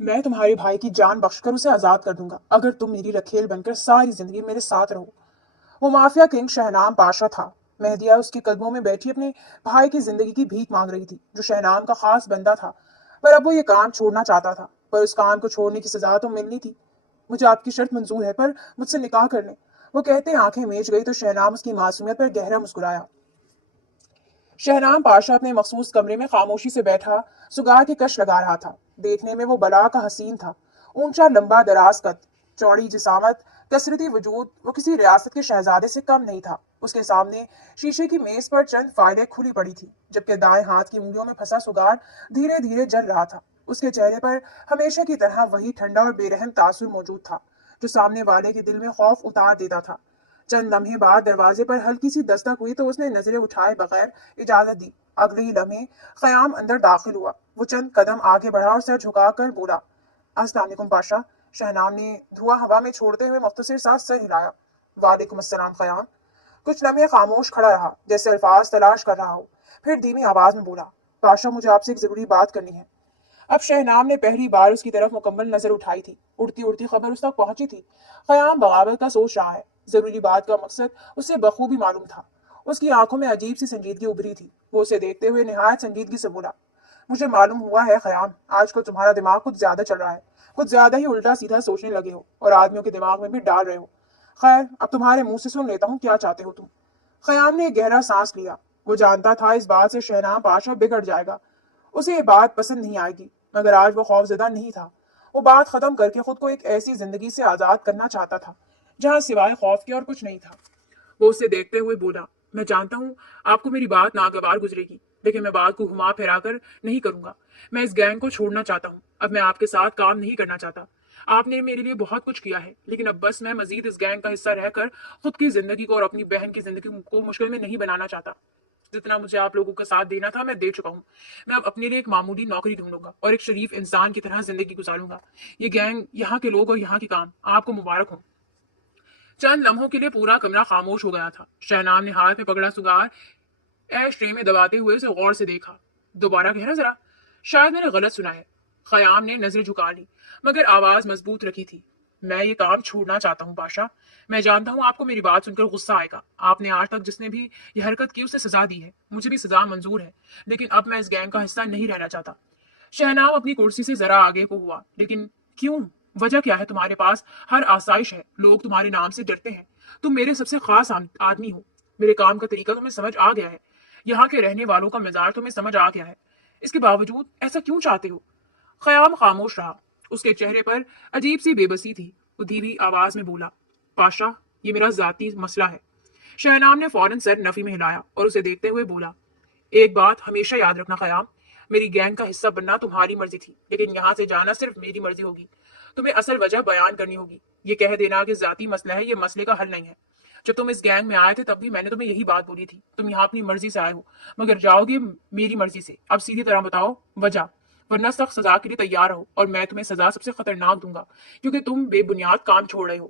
میں تمہارے بھائی کی جان بخش کر اسے آزاد کر دوں گا اگر تم میری رکھیل بن کر ساری زندگی میرے ساتھ رہو۔ وہ مافیا کنگ شہنام پاشا تھا۔ مہدیہ اس کے قدموں میں بیٹھی اپنے بھائی کی زندگی کی بھیک مانگ رہی تھی، جو شہنام کا خاص بندہ تھا۔ پر اب وہ یہ کام چھوڑنا چاہتا تھا، پر اس کام کو چھوڑنے کی سزا تو ملنی تھی۔ مجھے آپ کی شرط منظور ہے، پر مجھ سے نکاح کر لیں۔ وہ کہتے آنکھیں میچ گئی تو شہنام اس کی معصومیت پر گہرا مسکرایا۔ شہنام پاشا اپنے مخصوص کمرے میں خاموشی سے بیٹھا سگار کی کش لگا رہا تھا۔ دیکھنے میں وہ بلا کا حسین تھا، اونچا لمبا دراز قد، چوڑی جسامت، کثرتی وجود۔ وہ کسی ریاست کے شہزادے سے کم نہیں تھا۔ اس کے سامنے شیشے کی میز پر چند فائلیں کھلی پڑی تھی، جبکہ دائیں ہاتھ کی انگلیوں میں پھنسا سگار دھیرے دھیرے جل رہا تھا۔ اس کے چہرے پر ہمیشہ کی طرح وہی ٹھنڈا اور بے رحم تاثر موجود تھا، جو سامنے والے کے دل میں خوف اتار دیتا تھا۔ چند لمحے بعد دروازے پر ہلکی سی دستک ہوئی تو اس نے نظریں اٹھائے بغیر اجازت دی۔ اگلے ہی لمحے خیام اندر داخل ہوا۔ وہ چند قدم آگے بڑھا اور سر جھکا کر بولا، السلام علیکم پاشا۔ شہنام نے دھواں ہوا میں چھوڑتے ہوئے مختصر سا سر ہلایا۔ وعلیکم السلام خیام۔ کچھ لمحے خاموش کھڑا رہا، جیسے الفاظ تلاش کر رہا ہو، پھر دھیمی آواز میں بولا، پاشا مجھے آپ سے ایک ضروری بات کرنی ہے۔ اب شہنام نے پہلی بار اس کی طرف مکمل نظر اٹھائی تھی۔ اڑتی اڑتی خبر اس تک پہنچی تھی۔ خیام بغاوت کا سوچ رہا ہے۔ ضروری بات کا مقصد اسے بخوبی معلوم تھا۔ اس کی آنکھوں میں عجیب سی سنجیدگی ابھری تھی۔ وہ اسے دیکھتے ہوئے نہایت سنجیدگی سے بولا، مجھے معلوم ہوا ہے خیام، آج کل تمہارا دماغ کچھ زیادہ چل رہا ہے، کچھ زیادہ ہی الٹا سیدھا سوچنے لگے ہو اور آدمیوں کے دماغ میں بھی ڈال رہے ہو۔ خیر، اب تمہارے منہ سے سن لیتا ہوں کیا چاہتے ہو تم۔ خیام نے ایک گہرا سانس لیا۔ وہ جانتا تھا اس بات سے شہنام پاشا بگڑ جائے گا، اسے یہ بات پسند نہیں آئے گی، مگر آج وہ خوفزدہ نہیں تھا۔ وہ بات ختم کر کے خود کو ایک ایسی زندگی سے آزاد کرنا چاہتا تھا جہاں سوائے خوف کے اور کچھ نہیں تھا۔ وہ اسے دیکھتے ہوئے بولا، میں جانتا ہوں آپ کو میری بات ناگوار گزرے گی، لیکن میں بات کو گھما پھرا کر نہیں کروں گا۔ میں اس گینگ کو چھوڑنا چاہتا ہوں۔ اب میں آپ کے ساتھ کام نہیں کرنا چاہتا۔ آپ نے میرے لیے بہت کچھ کیا ہے، لیکن اب بس میں مزید اس گینگ کا حصہ رہ کر خود کی زندگی کو اور اپنی بہن کی زندگی کو مشکل میں نہیں بنانا چاہتا۔ جتنا مجھے آپ لوگوں کا ساتھ دینا تھا میں دے چکا ہوں۔ میں اب اپنے لیے ایک معمولی نوکری ڈھونڈوں گا اور ایک شریف انسان کی طرح زندگی گزاروں گا۔ یہ گینگ، یہاں کے لوگ اور یہاں کے کام آپ کو مبارک ہوں۔ چند لمحوں کے لیے پورا کمرہ خاموش ہو گیا تھا۔ شہنام نے ہاتھ میں پکڑا سگار ایش ٹرے میں دباتے ہوئے اسے غور سے دیکھا۔ دوبارہ کہنا ذرا، شاید میں نے غلط سنا ہے۔ خیام نے نظریں جھکا لی، مگر آواز مضبوط رکھی تھی۔ میں یہ کام چھوڑنا چاہتا ہوں بادشاہ۔ میں جانتا ہوں آپ کو میری بات سن کر غصہ آئے گا۔ آپ نے آج تک جس نے بھی یہ حرکت کی اسے سزا دی ہے، مجھے بھی سزا منظور ہے، لیکن اب میں اس گینگ کا حصہ نہیں رہنا چاہتا۔ شہنام اپنی کرسی سے ذرا آگے کو ہوا، لیکن کیوں؟ وجہ کیا ہے؟ تمہارے پاس ہر آسائش ہے، لوگ تمہارے نام سے ڈرتے ہیں، تم میرے سب سے خاص آدمی ہو، میرے کام کا طریقہ تمہیں سمجھ آ گیا ہے، یہاں کے رہنے والوں کا مزاج تمہیں سمجھ آ گیا ہے، اس کے باوجود ایسا کیوں چاہتے ہو؟ خیام خاموش رہا۔ اس کے چہرے پر عجیب سی بے بسی تھی۔ وہ دھیمی آواز میں بولا، پاشا، یہ میرا ذاتی مسئلہ ہے۔ شہنام نے فوراً سر نفی میں ہلایا اور اسے دیکھتے ہوئے بولا، ایک بات ہمیشہ یاد رکھنا خیام، میری گینگ کا حصہ بننا تمہاری مرضی تھی، لیکن یہاں سے جانا صرف میری مرضی ہوگی۔ تمہیں اصل وجہ بیان کرنی ہوگی۔ یہ کہہ دینا کہ ذاتی مسئلہ ہے، یہ مسئلے کا حل نہیں ہے۔ جب تم اس گینگ میں آئے تھے تب بھی میں نے تمہیں یہی بات بولی تھی، تم یہاں اپنی مرضی سے آئے ہو، مگر جاؤ گے میری مرضی سے۔ اب سیدھی طرح بتاؤ وجہ، ورنہ سخت سزا کے لیے تیار رہو اور میں تمہیں سزا سب سے خطرناک دوں گا، کیونکہ تم بے بنیاد کام چھوڑ رہے ہو۔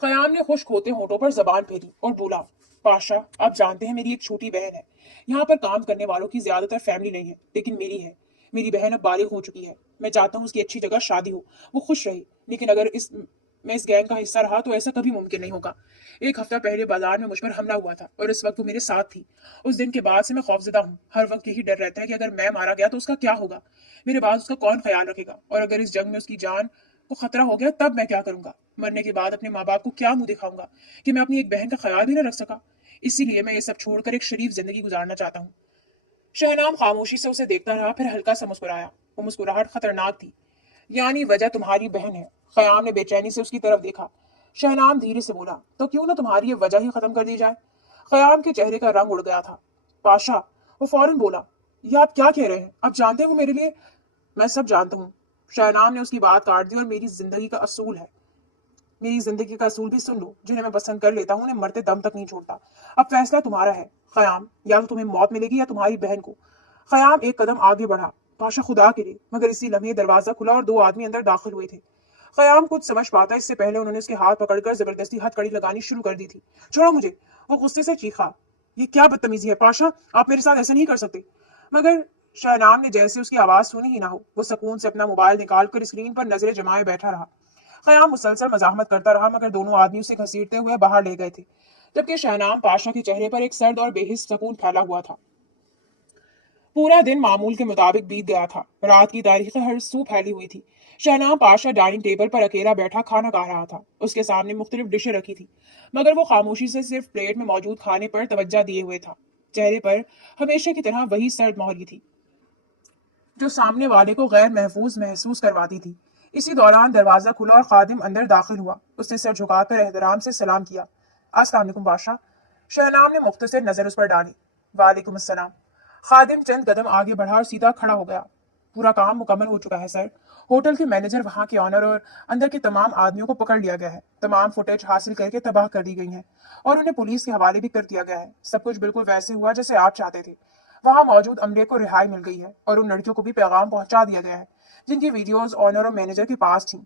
خیام نے خشک ہوتے ہونٹوں پر زبان پھیری اور بولا، پاشا، آپ جانتے ہیں میری ایک چھوٹی بہن ہے۔ یہاں پر کام کرنے والوں کی زیادہ تر فیملی نہیں ہے، لیکن میری ہے۔ میری بہن اب بالغ ہو چکی ہے۔ میں چاہتا ہوں اس کی اچھی جگہ شادی ہو، وہ خوش رہے، لیکن اگر میں اس گینگ کا حصہ رہا تو ایسا کبھی ممکن نہیں ہوگا۔ ایک ہفتہ پہلے بازار میں مجھ پر حملہ ہوا تھا اور اس وقت وہ میرے ساتھ تھی۔ اس دن کے بعد سے میں خوفزدہ ہوں۔ ہر وقت یہی ڈر رہتا ہے کہ اگر میں مارا گیا تو اس کا کیا ہوگا، میرے بعد اس کا کون خیال رکھے گا، اور اگر اس جنگ میں اس کی جان کو خطرہ ہو گیا تب میں کیا کروں گا؟ مرنے کے بعد اپنے ماں باپ کو کیا منہ دکھاؤں گا کہ میں اپنی ایک بہن کا خیال بھی نہ رکھ سکا؟ اسی لیے میں یہ سب چھوڑ کر ایک شریف زندگی گزارنا چاہتا ہوں۔ شہنام خاموشی سے اسے دیکھتا رہا، پھر ہلکا سا مسکرایا۔ وہ مسکراہٹ خطرناک تھی۔ یعنی وجہ تمہاری بہن ہے؟ خیام نے بے چینی سے اس کی طرف دیکھا۔ شہنام دھیرے سے بولا، تو کیوں نہ تمہاری یہ وجہ ہی ختم کر دی جائے؟ خیام کے چہرے کا رنگ اڑ گیا تھا۔ پاشا، وہ فوراً بولا، یہ آپ کیا کہہ رہے ہیں؟ آپ جانتے ہیں وہ میرے لیے… میں سب جانتا ہوں۔ شہنام نے اس کی بات کاٹ دی، اور میری زندگی کا اصول ہے، میری زندگی کا اصول بھی سن لو، جنہیں میں پسند کر لیتا ہوں انہیں مرتے دم تک نہیں چھوڑتا۔ اب فیصلہ تمہارا ہے خیام، یا تو تمہیں موت ملے گی یا تمہاری بہن کو۔ خیام ایک قدم آگے بڑھا، پاشا خدا کے لیے، مگر اسی لمحے دروازہ کھلا اور دو آدمی اندر داخل ہوئے تھے۔ خیام کچھ سمجھ پاتا اس سے پہلے انہوں نے اس کے ہاتھ پکڑ کر زبردستی ہتھ کڑی لگانی شروع کر دی تھی۔ چھوڑو مجھے، وہ غصے سے چیخا۔ یہ کیا بدتمیزی ہے پاشا، آپ میرے ساتھ ایسا نہیں کر سکتے۔ مگر शहनाम ने जैसे उसकी आवाज सुनी ही ना हो, वो सुकून से अपना मोबाइल निकालकर स्क्रीन पर नजरें जमाए बैठा रहा। क़याम मुसलसल मज़ाहमत करता रहा, मगर दोनों आदमी उसे घसीटते हुए बाहर ले गए थे, जबकि शहनाम पाशा के चेहरे पर एक सर्द और बेहिस सुकून फैला हुआ था। पूरा दिन मामूल के मुताबिक बीत गया था। रात की तारीखें हर सू फैली हुई थी। शहनाम पाशा डाइनिंग टेबल पर अकेला बैठा खाना खा रहा था। उसके सामने मुख्तलिफ डिशें रखी थी, मगर वो खामोशी से सिर्फ प्लेट में मौजूद खाने पर तवज्जो दिए हुए था। चेहरे पर हमेशा की तरह वही सर्द मोहरी थी, जो सामने वाले को गैर महफूज महसूस करवाती थी। इसी दौरान दरवाजा खुला और खादिम अंदर दाखिल हुआ। उसने सर झुकाकर एहतराम से सलाम किया। अस्सलाम वालेकुम बादशाह। शहनाम ने मुख्तसर नजर उस पर डाली। वालेकुम अस्सलाम। खादिम चंद कदम आगे बढ़ा और सीधा खड़ा हो गया। पूरा काम मुकम्मल हो चुका है सर। होटल के मैनेजर, वहां के ऑनर और अंदर के तमाम आदमियों को पकड़ लिया गया है। तमाम फुटेज हासिल करके तबाह कर दी गई हैं और उन्हें पुलिस के हवाले भी कर दिया गया है। सब कुछ बिल्कुल वैसे हुआ जैसे आप चाहते थे। वहां मौजूद अमले को रिहाई मिल गई है और उन लड़कियों को भी पैगाम पहुंचा दिया गया है जिनकी वीडियोस ऑनर और मैनेजर के पास थी।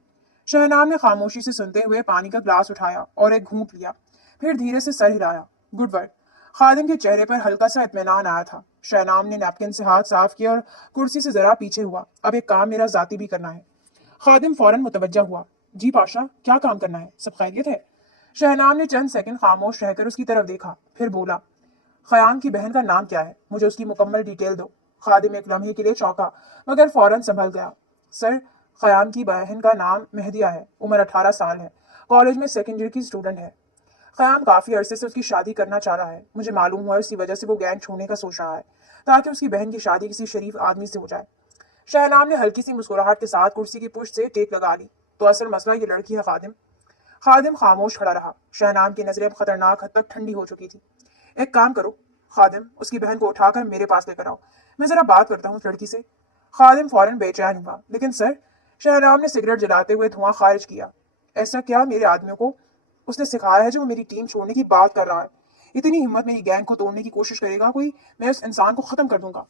शहनाम ने खामोशी से सुनते हुए पानी का ग्लास उठाया और एक घूंट लिया, फिर धीरे से सर हिलाया। Good work. खादिम के चेहरे पर हल्का सा इत्मीनान आया था। शहनाम ने नैपकिन से हाथ साफ किया और कुर्सी से जरा पीछे हुआ। अब एक काम मेरा जाती भी करना है। खादिम फौरन मुतवज्जा हुआ। जी पाशा, क्या काम करना है? सब खैरियत है? शहनाम ने चंद सेकंड खामोश रहकर उसकी तरफ देखा, फिर बोला, खयाम की बहन का नाम क्या है? मुझे उसकी मुकम्मल डिटेल दो। खादिम एक लम्हे के लिए चौंका, मगर फौरन संभल गया। सर, खयाम की बहन का नाम मेहदिया है, उम्र 18 साल है, कॉलेज में सेकेंड ईयर की स्टूडेंट है। खयाम काफी अरसे से उसकी शादी करना चाह रहा है। मुझे मालूम हुआ है इसी वजह से वो गैंग छोड़ने का सोच रहा है, ताकि उसकी बहन की शादी किसी शरीफ आदमी से हो जाए। शहनाम ने हल्की सी मुस्कुराहट के साथ कुर्सी की पुष्ट से टेक लगा ली। तो असल मसला ये लड़की है खादिम। खादिम खामोश खड़ा रहा। शहनाम की नजरें अब खतरनाक हद तक ठंडी हो चुकी थी। एक काम करो खादिम, उसकी बहन को उठाकर मेरे पास लेकर आओ, मैं जरा बात करता हूँ उस लड़की से। खादिम फौरन बेचैन हुआ। लेकिन सर, शहनाम ने सिगरेट जलाते हुए धुआं खारिज किया, ऐसा क्या मेरे आदमियों को उसने सिखाया है जो वो मेरी टीम छोड़ने की बात कर रहा है? इतनी हिम्मत मेरी गैंग को तोड़ने की कोशिश करेगा कोई, मैं उस इंसान को खत्म कर दूंगा।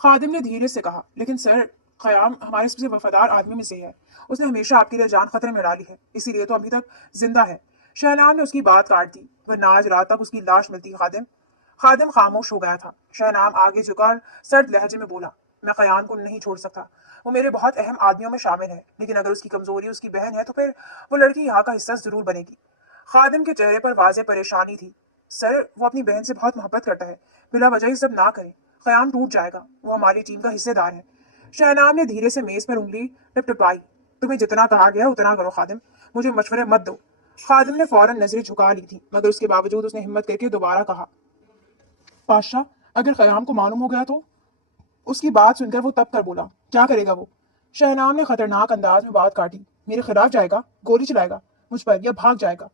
खादिम ने धीरे से कहा, लेकिन सर, खयाम हमारे सबसे वफादार आदमी में से है। उसने हमेशा आपके लिए जान खतरे में डाली है, इसीलिए तो अभी तक जिंदा है। शहनाम ने उसकी बात काट दी, वरना आज रात तक उसकी लाश मिलती। खादिम खादिम खामोश हो गया था। शहनाम आगे झुका सर्द लहजे में बोला, मैं खयाम को नहीं छोड़ सकता। वो मेरे बहुत अहम आदमियों में शामिल है, लेकिन अगर उसकी कमजोरी उसकी बहन है तो फिर वो लड़की यहाँ का हिस्सा जरूर बनेगी। खादिम के चेहरे पर वाज़ेह परेशानी थी। सर, वो अपनी बहन से बहुत मोहब्बत करता है, बिला वजह ये सब ना करे, क़याम टूट जाएगा। वो हमारी टीम का हिस्सेदार है। शहनाम ने धीरे से मेज पर उंगली टिपटिपाई। तुम्हें जितना कहा गया उतना करो खादिम, मुझे मशवरे मत दो। खादिम ने फौरन नजरें झुका ली थी, मगर उसके बावजूद उसने हिम्मत करके दोबारा कहा, पाशा, अगर क़याम को मालूम हो गया तो? उसकी बात सुनकर वो तब कर बोला, क्या करेगा वो? शहनाम ने खतरनाक अंदाज में बात काटी, मेरे खिलाफ जाएगा, गोली चलाएगा मुझ पर, या भाग जाएगा।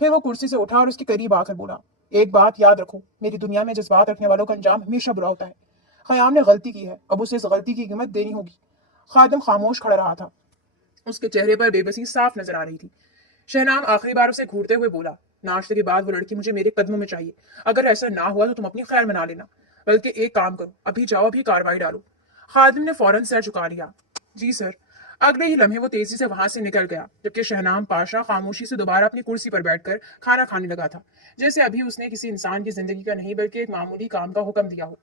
फिर वो कुर्सी से उठा और उसके करीब आकर बोला, एक बात याद रखो, मेरी दुनिया में जज्बात रखने वालों का अंजाम हमेशा बुरा होता है। खयाम ने गलती की है, अब उसे इस गलती की कीमत देनी होगी। खादिम खामोश खड़ा रहा था। उसके चेहरे पर बेबसी साफ नजर आ रही थी। शहनाम आखिरी बार उसे घूरते हुए बोला, नाश्ते के बाद वो लड़की मुझे मेरे कदमों में चाहिए। अगर ऐसा ना हुआ तो तुम अपनी खैर मना लेना, बल्कि एक काम करो, अभी जाओ, अभी कार्रवाई डालो। खादिम ने फौरन सर झुका लिया। जी सर। अगले ही लम्हे वो तेजी से वहां से निकल गया, जबकि शहनाम पाशा खामोशी से दोबारा अपनी कुर्सी पर बैठकर खाना खाने लगा था, जैसे अभी उसने किसी इंसान की जिंदगी का नहीं बल्कि एक मामूली काम का हुक्म दिया हो।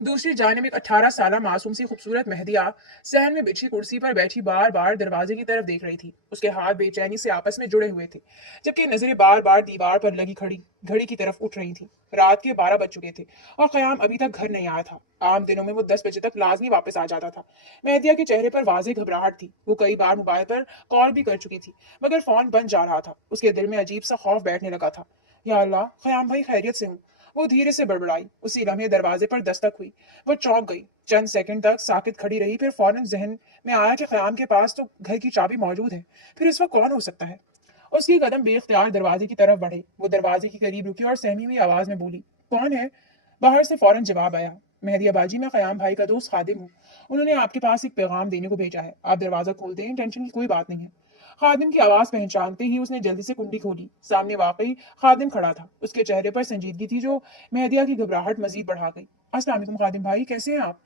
दूसरी जानिब एक 18 साल मासूम सी खूबसूरत मेहदिया सहन में बिछी कुर्सी पर बैठी बार बार दरवाजे की तरफ देख रही थी। उसके हाथ बेचैनी से आपस में जुड़े हुए थे, जबकि नजरें बार बार दीवार पर लगी खड़ी घड़ी की तरफ उठ रही थी। रात के 12 बज चुके थे और कयाम अभी तक घर नहीं आया था। आम दिनों में वो 10 बजे तक लाजमी वापस आ जाता था। मेहदिया के चेहरे पर वाज़ेह घबराहट थी। वो कई बार मोबाइल पर कॉल भी कर चुकी थी, मगर फोन बंद जा रहा था। उसके दिल में अजीब सा खौफ बैठने लगा था। या अल्लाह, कयाम भाई खैरियत से हूँ? वो धीरे से बड़बड़ाई। उसी लम्हे दरवाजे पर दस्तक हुई। वो चौंक गई, चंद सेकंड तक साकित खड़ी रही, फिर फौरन जहन में आया कि क़याम के पास तो घर की चाबी मौजूद है, फिर इस वक्त कौन हो सकता है? उसकी कदम बेख्तियार दरवाजे की तरफ बढ़े। वो दरवाजे के करीब रुकी और सहमी हुई आवाज में बोली, कौन है? बाहर से फौरन जवाब आया, मेहदिया बाजी, मैं क़याम भाई का दोस्त खादिम हूँ। उन्होंने आपके पास एक पैगाम देने को भेजा है, आप दरवाजा खोल दें, टेंशन की कोई बात नहीं है। खादिम की आवाज पहचानते ही उसने जल्दी से कुंडी खोली। सामने वाकई खादिम खड़ा था। उसके चेहरे पर संजीदगी थी जो मेहदिया की घबराहट मजीद बढ़ा गई। अस्सलाम वालेकुम खादिम भाई, कैसे हैं आप?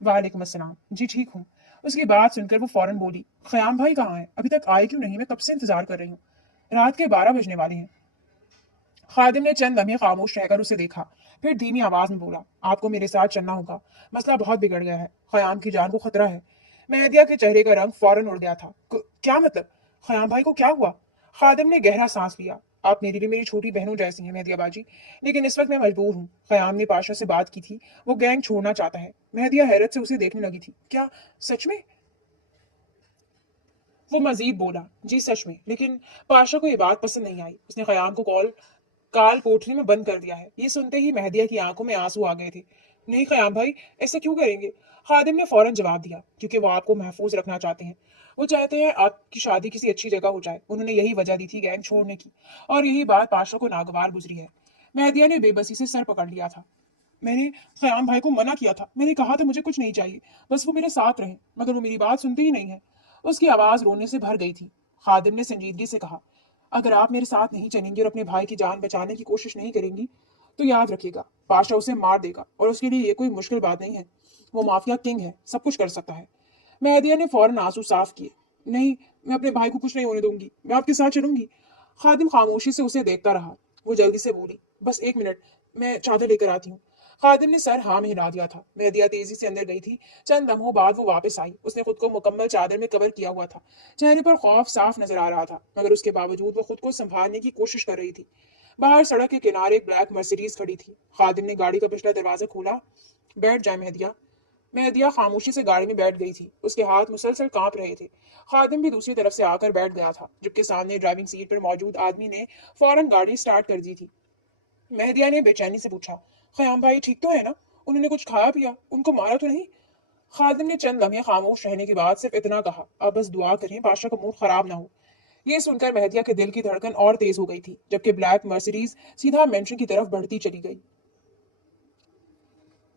वालेकुम अस्सलाम, जी ठीक हूँ। उसकी बात सुनकर वो फौरन बोली, क़याम भाई कहाँ हैं? अभी तक आए क्यों नहीं? मैं कब से इंतजार कर रही हूँ, रात के 12 बजने वाले हैं। खादिम ने चंद लम्हे खामोश रहकर उसे देखा, फिर धीमी आवाज में बोला, आपको मेरे साथ चलना होगा, मसला बहुत बिगड़ गया है, खयाम की जान को खतरा है। मेहदिया के चेहरे का रंग फौरन उड़ गया था। क्या मतलब? खयाम भाई को क्या हुआ? खादिम ने गहरा सांस लिया। आप मेरे लिए मेरी छोटी बहनों जैसी हैं मेहदिया बाजी, लेकिन इस वक्त मैं मजबूर हूँ। खयाम ने पाशा से बात की थी, वो गैंग छोड़ना चाहता है। मेहदिया हैरत से उसे देखने लगी थी। क्या सच में? वो मजीद बोला, जी सच में, लेकिन पाशा को ये बात पसंद नहीं आई। उसने खयाम को काल कोठरी में बंद कर दिया है। ये सुनते ही मेहदिया की आंखों में आंसू आ गए थे। नहीं खयाम भाई, ऐसा क्यों करेंगे? खादिम ने फौरन जवाब दिया, क्योंकि वो आपको महफूज रखना चाहते हैं। वो चाहते हैं आपकी शादी किसी अच्छी जगह हो जाए। उन्होंने यही वजह दी थी गैंग छोड़ने की, और यही बात पाशा को नागवार गुजरी है। मेहदिया ने बेबसी से सर पकड़ लिया था। मैंने खयाम भाई को मना किया था, मैंने कहा था मुझे कुछ नहीं चाहिए, बस वो मेरे साथ रहें, मगर वो मेरी बात सुनते ही नहीं है। उसकी आवाज रोने से भर गई थी। खादिम ने संजीदगी से कहा, अगर आप मेरे साथ नहीं चलेंगी और अपने भाई की जान बचाने की कोशिश नहीं करेंगी, तो याद रखिएगा, पाशा उसे मार देगा, और उसके लिए ये कोई मुश्किल बात नहीं है। वो माफिया किंग है, सब कुछ कर सकता है। मेहदिया ने फौरन आंसू साफ किए। नहीं, मैं अपने भाई को कुछ नहीं होने दूंगी, मैं आपके साथ चलूंगी। खादिम खामोशी से उसे देखता रहा। वो जल्दी से बोली, बस एक मिनट, मैं चादर लेकर आती हूँ। खादिम ने सर हाँ में हिला दिया था। मेहदिया तेजी से अंदर गई थी। चंद लम्हों बाद वो वापस आई। उसने खुद को मुकम्मल चादर में कवर किया हुआ था। चेहरे पर खौफ साफ नजर आ रहा था, मगर उसके बावजूद वो खुद को संभालने की कोशिश कर रही थी। बाहर सड़क के किनारे एक ब्लैक मर्सिडीज खड़ी थी। खादिम ने गाड़ी का पिछला दरवाजा खोला। बैठ जाए मेहदिया। मेहदिया खामोशी से गाड़ी में बैठ गई थी। उसके हाथ मुसलसल कांप रहे थे। खादिम भी दूसरी तरफ से आकर बैठ गया था, जबकि सामने ड्राइविंग सीट पर मौजूद आदमी ने फौरन गाड़ी स्टार्ट कर दी थी। मेहदिया ने बेचैनी से पूछा, खयाम भाई ठीक तो है ना? उन्होंने कुछ खाया पिया, उनको मारा तो नहीं? खादिम ने चंद लम्हे खामोश रहने के बाद सिर्फ इतना कहा, अब बस दुआ करें बादशाह का मूड खराब ना हो। ये सुनकर मेहदिया के दिल की धड़कन और तेज हो गई थी, जबकि ब्लैक मर्सिडीज सीधा मेंशन की तरफ बढ़ती चली गई।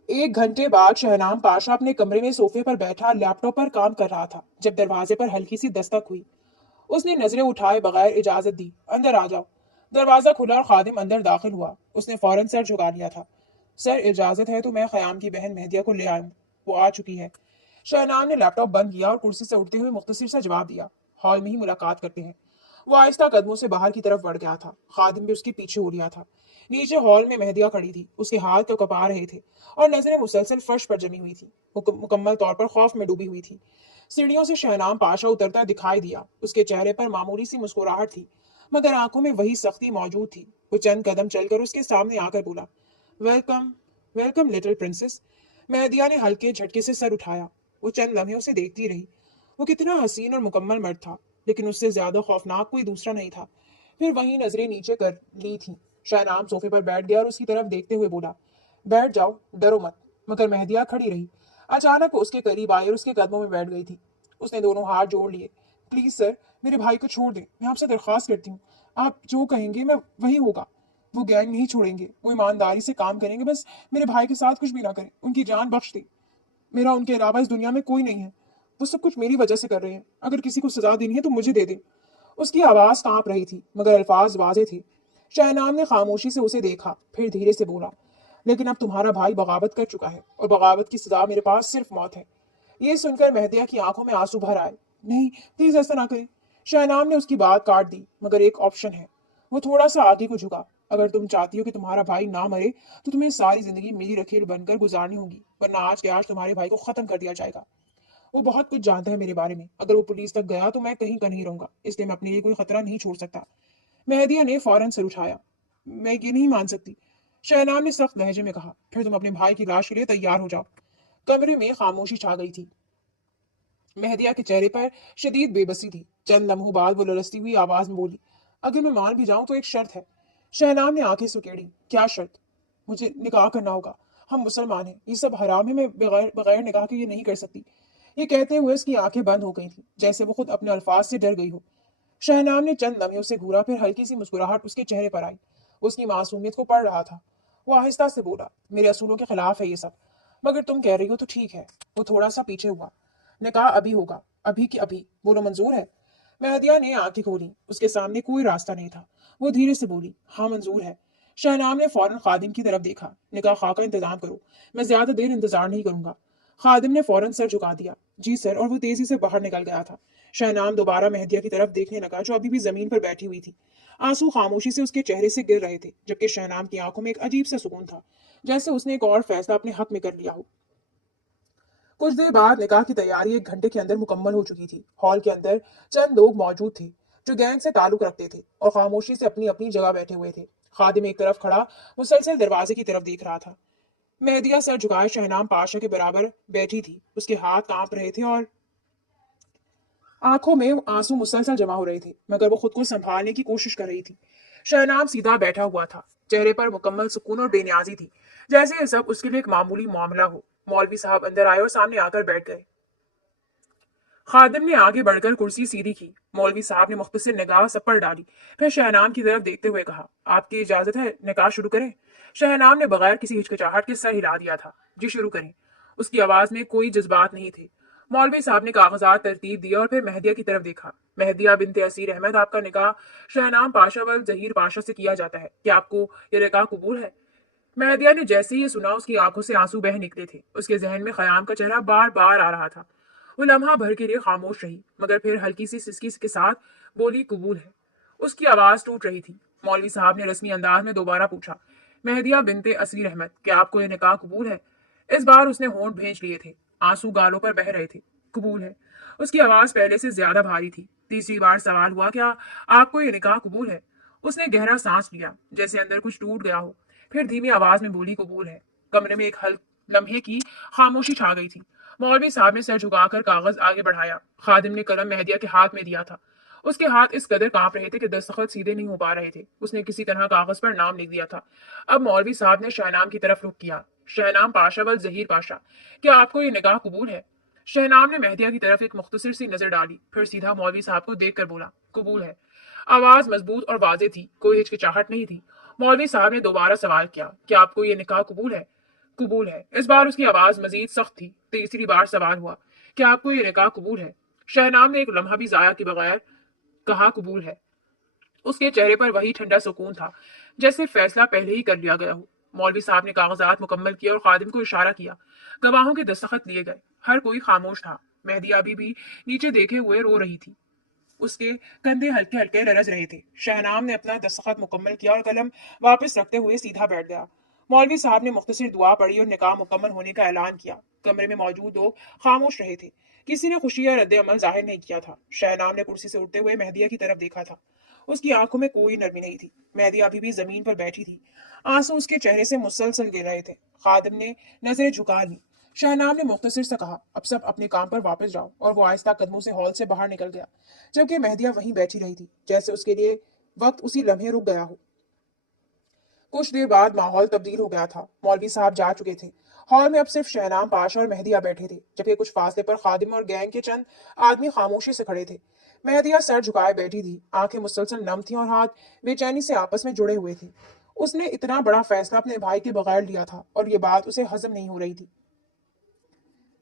1 घंटे बाद शहनाम पाशा अपने कमरे में सोफे पर बैठा लैपटॉप पर काम कर रहा था, जब दरवाजे पर हल्की सी दस्तक हुई। उसने नजरें उठाए बगैर इजाजत दी, अंदर आ जाओ। दरवाजा खुला और खादिम अंदर दाखिल हुआ। उसने फौरन सर झुका लिया था। सर, इजाजत है तो मैं खयाम की बहन मेहदिया को ले आऊं। वो आ चुकी है। शहनाम ने लैपटॉप बंद किया और कुर्सी से उठते हुए मुख्तसर सा जवाब दिया, हॉल में ही मुलाकात करते हैं। वो आहिस्ता कदमों से बाहर की तरफ बढ़ गया था। खादिम भी उसके पीछे हो लिया था। नीचे हॉल में मेहदिया खड़ी थी। उसके हाथ तो कपा रहे थे और नजरें मुसलसल फर्श पर जमी हुई थी। वो मुकम्मल तौर पर खौफ में डूबी हुई थी। सीढ़ियों से शहनाम पाशा उतरता दिखाई दिया। उसके चेहरे पर मामूली सी मुस्कुराहट थी, मगर आंखों में वही सख्ती मौजूद थी। वो चंद कदम चलकर उसके सामने आकर बोला, welcome, welcome little princess. Mehdiya ने हल्के झटके से सर उठाया। वो चंद लम्हे उसे देखती रही। वो कितना हसीन और मुकम्मल मर्द था, लेकिन उससे ज्यादा खौफनाक कोई दूसरा नहीं था। फिर वही नजरें नीचे कर ली थी। शहनाम सोफे पर बैठ गया और उसकी तरफ देखते हुए बोला, बैठ जाओ, डरो मत। मगर मेहदिया खड़ी रही। अचानक वो उसके करीब आई और उसके कदमों में बैठ गई थी। उसने दोनों हाथ जोड़ लिए। प्लीज सर, मेरे भाई को छोड़ दें, मैं आपसे दरख्वास्त करती हूँ। आप जो कहेंगे मैं वही होगा। वो गैंग नहीं छोड़ेंगे, वो ईमानदारी से काम करेंगे, बस मेरे भाई के साथ कुछ भी ना करें, उनकी जान बख्श दे। मेरा उनके अलावा इस दुनिया में कोई नहीं है। वो सब कुछ मेरी वजह से कर रहे हैं। अगर किसी को सजा देनी है तो मुझे दे दे। उसकी आवाज कांप रही थी, मगर अल्फाज वाजे थे। शहनाम ने खामोशी से उसे देखा, फिर धीरे से बोला, लेकिन अब तुम्हारा भाई बगावत कर चुका है, और बगावत की सजा मेरे पास सिर्फ मौत है। ये सुनकर मेहदिया की आंखों में आंसू भर आए। नहीं, प्लीज ऐसा ना करें। शहनाम ने उसकी बात काट दी, मगर एक ऑप्शन है। वो थोड़ा सा आगे को झुका। अगर तुम चाहती हो कि तुम्हारा भाई ना मरे, तो तुम्हें सारी जिंदगी मेरी रखेल बनकर गुजारनी होगी, वरना आज के आज तुम्हारे भाई को खत्म कर दिया जाएगा। वो बहुत कुछ जानता है मेरे बारे में। अगर वो पुलिस तक गया तो मैं कहीं का नहीं रहूंगा, इसलिए मैं अपने लिए कोई खतरा नहीं छोड़ सकता। मेहदिया ने फौरन सर उठाया। मैं ये नहीं मान सकती। शहनाम ने सख्त लहजे में कहा, फिर तुम अपने भाई की लाश के लिए तैयार हो जाओ। कमरे में खामोशी छा गई थी। मेहदिया के चेहरे पर शदीद बेबसी थी। चंद लम्हों बाद वो लरसती हुई आवाज में बोली, अगर मैं मान भी जाऊं तो एक शर्त है। शहनाम ने आंखें सुकेड़ी। क्या शर्त? मुझे निकाह करना होगा। हम मुसलमान हैं, ये सब हराम है, मैं बगैर बगैर निकाह के ये नहीं कर सकती। ये कहते हुए उसकी आंखें बंद हो गई थी, जैसे वो खुद अपने अल्फाज से डर गई हो। शहनाम ने चंद लम्हे उसे घूरा, फिर हल्की सी मुस्कुराहट उसके चेहरे पर आई। उसकी मासूमियत को पढ़ रहा था। वो आहिस्ता से बोला, मेरे असूलों के खिलाफ है ये सब, मगर तुम कह रही हो तो ठीक है। वो थोड़ा सा पीछे हुआ। निकाह अभी होगा, अभी की अभी, बोलो मंजूर है? मेहदिया ने आंखें खोली। उसके सामने कोई रास्ता नहीं था। वो धीरे से बोली, हाँ मंजूर है। शहनाम ने फौरन खादिम की तरफ देखा। निकाह खा का इंतजाम करो, मैं ज्यादा देर इंतजार नहीं करूंगा। खादिम ने फौरन सर झुका दिया। जी सर, और वो तेजी से बाहर निकल गया था। शहनाम दोबारा मेहदिया की तरफ देखने लगा जो अभी भी जमीन पर बैठी हुई थी। आंसू खामोशी से उसके चेहरे से गिर रहे थे, जबकि शहनाम की आंखों में एक अजीब सा सुकून था, जैसे उसने एक और फैसला अपने हक में कर लिया हो। कुछ देर बाद निकाह की तैयारी 1 घंटे के अंदर मुकम्मल हो चुकी थी। हॉल के अंदर चंद लोग मौजूद थे जो गैंग से ताल्लुक रखते थे और खामोशी से अपनी अपनी जगह बैठे हुए थे। खादिम एक तरफ खड़ा मुसलसल दरवाजे की तरफ देख रहा था। मेहदिया सर झुकाए शहनाम पाशा के बराबर बैठी थी। उसके हाथ कांप रहे थे और आंखों में आंसू मुसलसल जमा हो रहे थे, मगर वो खुद को संभालने की कोशिश कर रही थी। शहनाम सीधा बैठा हुआ था, चेहरे पर मुकम्मल सुकून और बेनियाजी थी, जैसे ये सब उसके लिए एक मामूली मामला हो। मौलवी साहब अंदर आए और सामने आकर बैठ गए। खादिम ने आगे बढ़कर कुर्सी सीधी की। मौलवी साहब ने मुख्तसर निगाह सब पर डाली, फिर शहनाम की तरफ देखते हुए कहा, आपकी इजाजत है निकाह शुरू करें? शहनाम ने बगैर किसी हिचकिचाहट के सर हिला दिया था। जी शुरू करें। उसकी आवाज में कोई जज्बात नहीं थे। मौलवी साहब ने कागजात तरतीब दिया और फिर मेहदिया की तरफ देखा। मेहदिया बिनते असीर अहमद, आपका निकाह शहनाम पाशा वल जहीर पाशा से किया जाता है। क्या आपको ये निकाह कबूल है? मेहदिया ने जैसे ही ये सुना, उसकी आंखों से आंसू बह निकले थे। उसके जहन में खयाम का चेहरा बार बार आ रहा था। वो लम्हा भर के लिए खामोश रही, मगर फिर हल्की सी सिसकी के साथ बोली, कबूल है। उसकी आवाज टूट रही थी। मौलवी साहब ने रस्मी अंदाज में दोबारा पूछा, मेहदिया बिनते असीर अहमद, क्या आपको ये निकाह कबूल है? इस बार उसने होंठ भेज लिए थे, आंसू गालों पर बह रहे थे। कबूल है। उसकी आवाज पहले से ज्यादा भारी थी। तीसरी बार सवाल हुआ, क्या आपको ये निकाह कबूल है? उसने गहरा सांस लिया, जैसे अंदर कुछ टूट गया हो, फिर धीमी आवाज में बोली, कबूल है। कमरे में एक लम्हे की खामोशी छा गई थी। मौलवी साहब ने सर झुकाकर कागज आगे बढ़ाया। खादिम ने कलम मेहदिया के हाथ में दिया था। उसके हाथ इस कदर कांप रहे थे कि दस्तखत सीधे नहीं हो पा रहे थे। उसने किसी तरह कागज पर नाम लिख दिया था। अब मौलवी साहब ने शहनाम की तरफ रुख किया। शहनाम पाशा वल जहीर पाशा, क्या आपको ये निगाह कबूल है? शहनाम ने मेहदिया की तरफ एक मुख्तसर सी नजर डाली, फिर सीधा मौलवी साहब को देख कर बोला, कबूल है। आवाज मजबूत और वाजे थी, कोई हिचकिचाहट नहीं थी। मौलवी साहब ने दोबारा सवाल किया, क्या आपको ये निकाह कबूल है? कबूल है। इस बार उसकी आवाज मजीद सख्त थी। तीसरी बार सवाल हुआ, क्या आपको ये निकाह कबूल है? शहनाम ने एक लम्हा भी जाया के बगैर कहा, कबूल है। उसके चेहरे पर वही ठंडा सुकून था, जैसे फैसला पहले ही कर लिया गया हो। मौलवी साहब ने कागजात मुकम्मल किया और खादिम को इशारा किया। गवाहों के दस्तखत लिए गए। हर कोई खामोश था। मेहदी अभी भी नीचे देखे हुए रो रही थी। उसके कंधे हल्के हल्के लरज रहे थे। शहनाम ने अपना दस्तखत मुकम्मल किया और कलम वापस रखते हुए सीधा बैठ गया। मौलवी साहब ने मुख्तसर दुआ पढ़ी और निकाह मुकम्मल होने का ऐलान किया। कमरे में मौजूद लोग खामोश रहे थे। किसी ने खुशी या रद्द अमल जाहिर नहीं किया था। शहनाम ने कुर्सी से उठते हुए मेहदिया की तरफ देखा था। उसकी आंखों में कोई नरमी नहीं थी। मेहदी अभी भी जमीन पर बैठी थी। आंसू उसके चेहरे से मुसलसल गिर रहे थे। खादिम ने नजरें झुका ली। शहनाम ने मुख्तसर से कहा, अब सब अपने काम पर वापस जाओ, और वो आहिस्ता कदमों से हॉल से बाहर निकल गया, जबकि मेहदिया वहीं बैठी रही थी, जैसे उसके लिए वक्त उसी लम्हे रुक गया हो। कुछ देर बाद माहौल तब्दील हो गया था। मौलवी साहब जा चुके थे। हॉल में अब सिर्फ शहनाम पाशा और मेहदिया बैठे थे, जबकि कुछ फासले पर खादिम और गैंग के चंद आदमी खामोशी से खड़े थे। मेहदिया सर झुकाए बैठी थी, आंखें मुसलसल नम थी और हाथ बेचैनी से आपस में जुड़े हुए थे। उसने इतना बड़ा फैसला अपने भाई के बगैर लिया था और ये बात उसे हजम नहीं हो रही थी।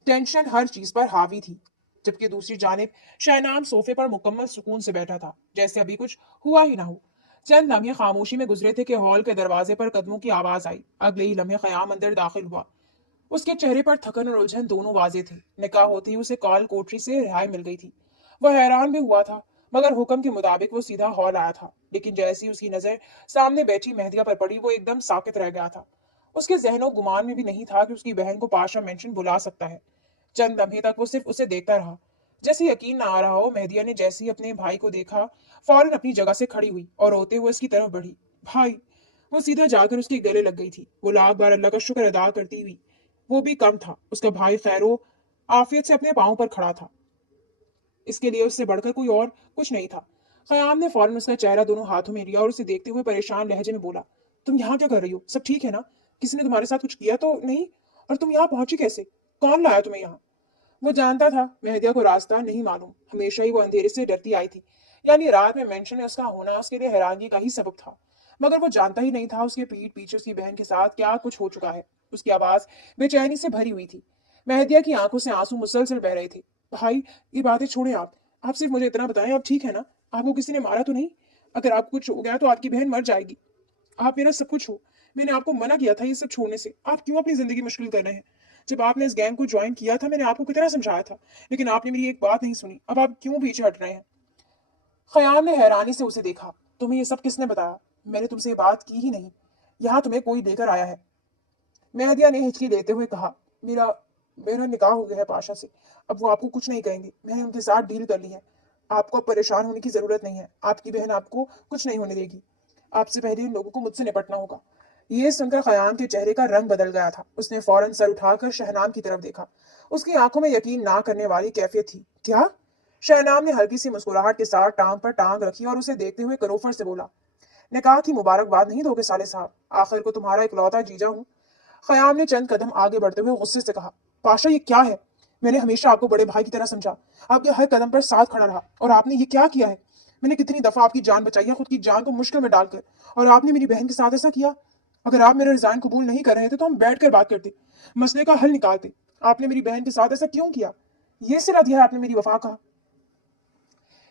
टेंशन हर चीज पर हावी थी, जबकि दूसरी जानिब शहनाम सोफे पर मुकम्मल सुकून से बैठा था, जैसे अभी कुछ हुआ ही ना हो। चंद लम्हे खामोशी में गुजरे थे कि हॉल के दरवाजे पर कदमों की आवाज आई। अगले ही लम्हे खयाम अंदर दाखिल हुआ। उसके चेहरे पर थकन और उलझन दोनों वाजे थे। निकाह होते ही उसे कॉल कोठरी से रिहाई मिल गई थी। वह हैरान भी हुआ था, मगर हुक्म के मुताबिक वो सीधा हॉल आया था। लेकिन जैसी उसकी नजर सामने बैठी मेहदिया पर पड़ी, वो एकदम साकित रह गया था। उसके जहनों गुमान में भी नहीं था कि उसकी बहन को पाशा मेंशन बुला सकता है। चंद लम्हे तक वो सिर्फ उसे देखता रहा। जैसे यकीन ना आ रहा हो, मेहदिया ने जैसे ही अपने भाई को देखा, फौरन अपनी जगह से खड़ी हुई और रोते हुए उसकी तरफ बढ़ी। भाई! वो सीधा जाकर उसके गले लग गई थी। वो लाख बार अल्लाह का शुक्र अदा करती हुई, वो भी कम था, उसका भाई खैरो आफियत से अपने पांव पर खड़ा था। इसके लिए उससे बढ़कर कोई और कुछ नहीं था। खयाम ने फौरन उसका चेहरा दोनों हाथों में लिया और उसे देखते हुए परेशान लहजे में बोला, तुम यहाँ क्या कर रही हो? सब ठीक है ना? किसी ने तुम्हारे साथ कुछ किया तो नहीं? और तुम यहाँ पहुंची कैसे? कौन लाया तुम्हें यहाँ? वो जानता था मेहदिया को रास्ता नहीं मालूम। हमेशा ही वो अंधेरे से डरती आई थी, यानी रात में मेंशन में उसका होना उसके लिए हैरानी का ही सबब था। मगर वो जानता ही नहीं था उसके पीठ पीछे उसकी बहन के साथ क्या कुछ हो चुका है। उसकी आवाज बेचैनी से भरी हुई थी। मेहदिया की आंखों से आंसू मुसलसल बह रहे थे। भाई, ये बातें छोड़ें आप सिर्फ मुझे इतना बताएं, आप ठीक है ना? आपको किसी ने मारा तो नहीं? अगर आपको कुछ हो गया तो आपकी बहन मर जाएगी। आप मेरा सब कुछ हो। मैंने आपको मना किया था ये सब छोड़ने से, आप क्यों अपनी जिंदगी मुश्किल कर रहे हैं? जब आपने इस गैंग को ज्वाइन किया था मैंने आपको कितना समझाया था, लेकिन आपने मेरी एक बात नहीं सुनी। अब आप क्यों पीछे हट रहे हैं? खयाम ने हैरानी से उसे देखा। तुम्हें ये सब किसने बताया? मैंने तुमसे ये बात की ही नहीं। यहाँ तुम्हें कोई लेकर आया है। मेहदिया ने हिचकी लेते हुए कहा, मेरा मेरा निकाह हो गया है पाशा से। अब वो आपको कुछ नहीं कहेंगे। मैंने उनके साथ डील कर ली है। आपको अब परेशान होने की जरूरत नहीं है। आपकी बहन आपको कुछ नहीं होने देगी। आपसे पहले इन लोगों को मुझसे निपटना होगा। ये सुनकर खयाम के चेहरे का रंग बदल गया था। उसने फौरन सर उठाकर शहनाम की तरफ देखा। उसकी आंखों में यकीन ना करने वाली कैफियत थी। क्या? शहनाम ने हल्की सी मुस्कुराहट के साथ टांग पर टांग रखी और उसे देखते हुए करोफर से बोला, निकाह की मुबारकबाद नहीं दोगे साले साहब? आखिर को तुम्हारा इकलौता जीजा हूं। खयाम ने चंद कदम आगे बढ़ते हुए गुस्से से कहा, पाशा ये क्या है? मैंने हमेशा आपको बड़े भाई की तरह समझा। आपके हर कदम पर साथ खड़ा रहा, और आपने ये क्या किया है? मैंने कितनी दफा आपकी जान बचाई है, खुद की जान को मुश्किल में डालकर, और आपने मेरी बहन के साथ ऐसा किया। अगर आप मेरा रिजाइन कबूल नहीं कर रहे थे तो हम बैठकर बात करते, मसले का हल निकालते। आपने मेरी बहन के साथ ऐसा क्यों किया? ये सिरा दिया है आपने मेरी वफा का।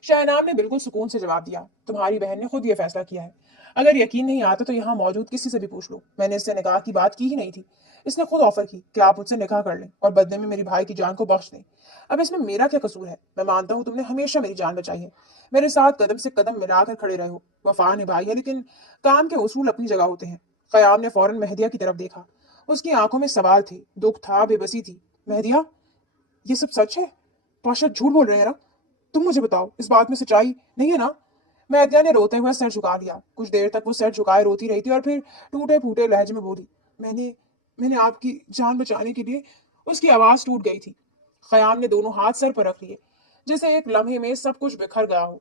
शहनाब ने बिल्कुल सुकून से जवाब दिया, तुम्हारी बहन ने खुद ये फैसला किया है। अगर यकीन नहीं आता तो यहाँ मौजूद किसी से भी पूछ लो। मैंने इससे निकाह की बात की ही नहीं थी। इसने खुद ऑफर की कि आप मुझसे निकाह कर लें और बदले में मेरी भाई की जान को बख्श दें। अब इसमें मेरा क्या कसूर है? मैं मानता हूँ तुमने हमेशा मेरी जान बचाई है, मेरे साथ कदम से कदम मिलाकर खड़े रहे हो, वफा निभाई है, लेकिन काम के उसूल अपनी जगह होते हैं। कयाम ने फौरन मेहदिया की तरफ देखा। उसकी आंखों में सवाल थे, दुख था, बेबसी थी। मेहदिया, ये सब सच है? पाशा झूठ बोल रहे हैं ना? तुम मुझे बताओ, इस बात में सच्चाई नहीं है ना? मैत्या ने रोते हुए सर झुका लिया। कुछ देर तक वो सर झुकाए रोती रही थी और फिर टूटे फूटे लहजे में बोली, मैंने मैंने आपकी जान बचाने के लिए। उसकी आवाज टूट गई थी। खयाम ने दोनों हाथ सर पर रख लिए, जैसे एक लम्हे में सब कुछ बिखर गया हो।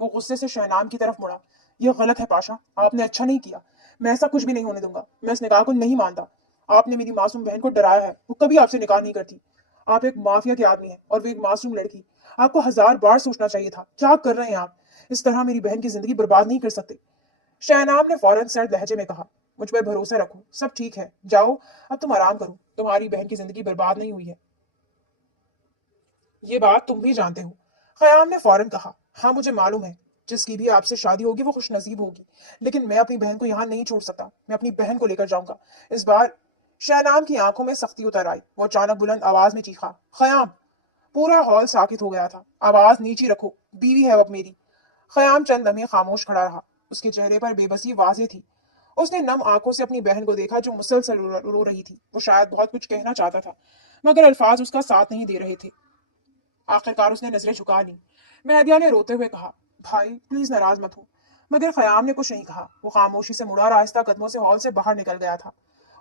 वो गुस्से से शहनाम की तरफ मुड़ा। यह गलत है पाशा, आपने अच्छा नहीं किया। मैं ऐसा कुछ भी नहीं होने दूंगा। मैं इस निकाह को नहीं मानता। आपने मेरी मासूम बहन को डराया है। वो कभी आपसे निकाह नहीं करती। आप एक माफिया के आदमी हैं और वो एक मासूम लड़की। आपको 1000 बार सोचना चाहिए था। क्या कर रहे हैं आप? इस तरह मेरी बहन की जिंदगी बर्बाद नहीं कर सकते। शहनाब ने फौरन सर्द लहजे में कहा, मुझ पर भरोसा रखो, सब ठीक है, जाओ अब तुम आराम करो। तुम्हारी बहन की जिंदगी बर्बाद नहीं हुई है, ये बात तुम भी जानते हो। खयाम ने फौरन कहा, हाँ मुझे मालूम है। जिसकी भी आपसे शादी होगी वो खुश नसीब होगी, लेकिन मैं अपनी बहन को यहाँ नहीं छोड़ सकता। मैं अपनी बहन को लेकर जाऊंगा इस बार। शहनाम की आंखों में सख्ती उतर आई। वो अचानक बुलंद आवाज में चीखा, खयाम। पूरा हॉल साकित हो गया था। आवाज नीची रखो, बीवी है अब मेरी। खयाम चंद लम्हे खामोश खड़ा रहा। उसके चेहरे पर बेबसी वाजे थी। उसने नम आंखों से अपनी बहन को देखा जो मुसलसल रो रही थी। वो शायद बहुत कुछ कहना चाहता था, मगर अल्फाज उसका साथ नहीं दे रहे थे। आखिरकार उसने नजरें झुका ली। मेहदिया ने रोते हुए कहा, भाई प्लीज नाराज मत हो। मगर खयाम ने कुछ नहीं कहा। वो खामोशी से मुड़ा और आहिस्ता कदमों से हॉल से बाहर निकल गया था।